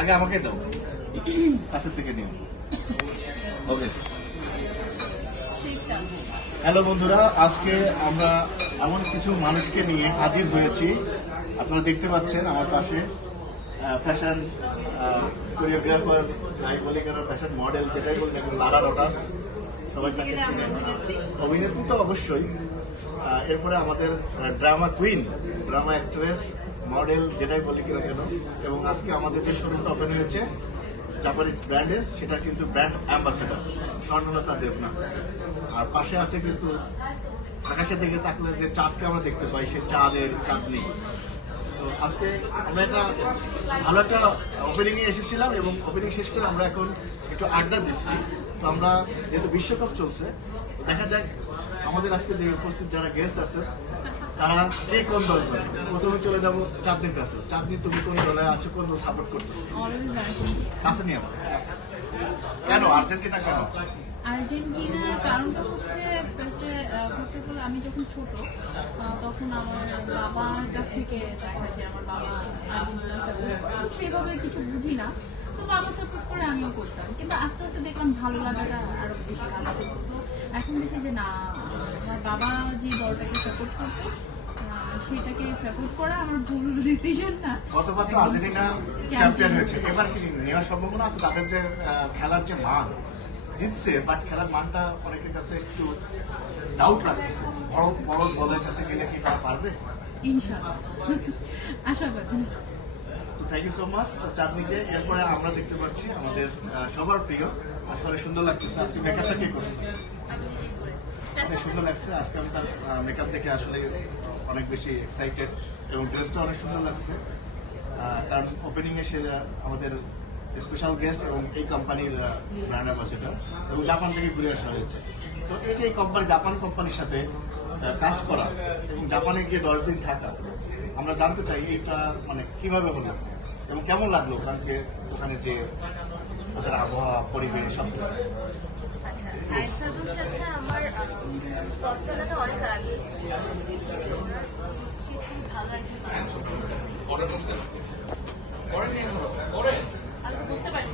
আগে আমাকে দাও, কাছের থেকে নিও। ওকে, হ্যালো বন্ধুরা, আজকে আমরা এমন কিছু মানুষকে নিয়ে হাজির হয়েছি। আপনারা দেখতে পাচ্ছেন আমার পাশে ফ্যাশন কোরিওগ্রাফার, যাই বলি কেন ফ্যাশন মডেল, যেটাই বলি না কেন, লারা রোটাস, সবাই তাকে চেনে। অভিনেত্রী তো অবশ্যই। এরপরে আমাদের drama queen, drama actress, model, যেটাই বলি কিনা কেন। এবং আজকে আমাদের যে শোরুমটা ওপেন হয়েছে জাপানিজ ব্র্যান্ডের, সেটা কিন্তু ব্র্যান্ড অ্যাম্বাসেডর স্বর্ণলতা দেবনাথ। আর পাশে আছে কিন্তু আকাশের দিকে তাকলে যে চাঁদকে আমরা দেখতে পাই, সেই চাঁদের চাঁদনি। তো আজকে আমরা একটা ভালো একটা ওপেনিং এ এসেছিলাম এবং ওপেনিং শেষ করে আমরা এখন একটু আড্ডা দিচ্ছি। তো আমরা যেহেতু বিশ্বকাপ চলছে, দেখা যাক আমাদের আজকে যে উপস্থিত যারা গেস্ট আছে তারা কে কোন দল করে। প্রথমে চলে যাবো চাঁদনির কাছে। চাঁদনি, তুমি কোন দলে আছো, কোন দল সাপোর্ট করতেছো? কাছে নিয়ে আমার কেন আর্জেন্টিনা কেন? আর্জেন্টিনার কারণটা হচ্ছে ফার্স্ট অফ অল আমি যখন ছোট তখন আমার বাবার কাছ থেকে দেখা যায় আমার বাবা আর্জেন্টিনা সাপোর্ট করে। সেভাবে কিছু বুঝি না, তো বাবা সাপোর্ট করে আমিও করতাম, কিন্তু আস্তে আস্তে দেখলাম ভালো লাগাটা আরো বেশি ভালো লাগতো। তো এখন দেখি যে না, আমার বাবা যে দলটাকে সাপোর্ট করতো সেটাকে সাপোর্ট করা আমার ভুল ডিসিশন না। গতবার তো আর্জেন্টিনা চ্যাম্পিয়ন হয়েছে, এবার কি নেওয়ার সম্ভাবনা আছে? তাদের যে খেলার যে মান জিতছে, বাট খেলার মানটা অনেকের কাছে একটু ডাউট লাগতেছে। বড় বড় দলের কাছে গেলে কি তারা পারবে? ইনশাআল্লাহ আশাবাদী। তো থ্যাংক ইউ সো মাচ চাঁদনিকে। এরপরে আমরা দেখতে পাচ্ছি আমাদের সবার প্রিয়, আজকে অনেক সুন্দর লাগতেছে। আজকে মেকআপটা কে করছে? অনেক সুন্দর লাগছে। আজকে আমি তার মেকআপ দেখে আসলে অনেক বেশি এক্সাইটেড এবং ড্রেসটা অনেক সুন্দর লাগছে। কারণ ওপেনিং এ সে আমাদের স্পেশাল গেস্ট এবং এই কোম্পানির ব্র্যান্ড অ্যাম্বাসেডর, এবং জাপান থেকে ঘুরে আসা হয়েছে। তো এই কোম্পানি, জাপান কোম্পানির সাথে কাজ করা এবং জাপানে গিয়ে 10 দিন থাকা, আমরা জানতে চাই এইটা মানে কিভাবে হলো এবং কেমন লাগলো ওখানকে, ওখানে যে ওদের আবহাওয়া, পরিবেশ, সবকিছু। আচ্ছা, আয়েশাদুর সাথে আমার পছন্দটা অনেক আগে। সে খুব ভালো একজন মানুষ। আমি বুঝতে পারছি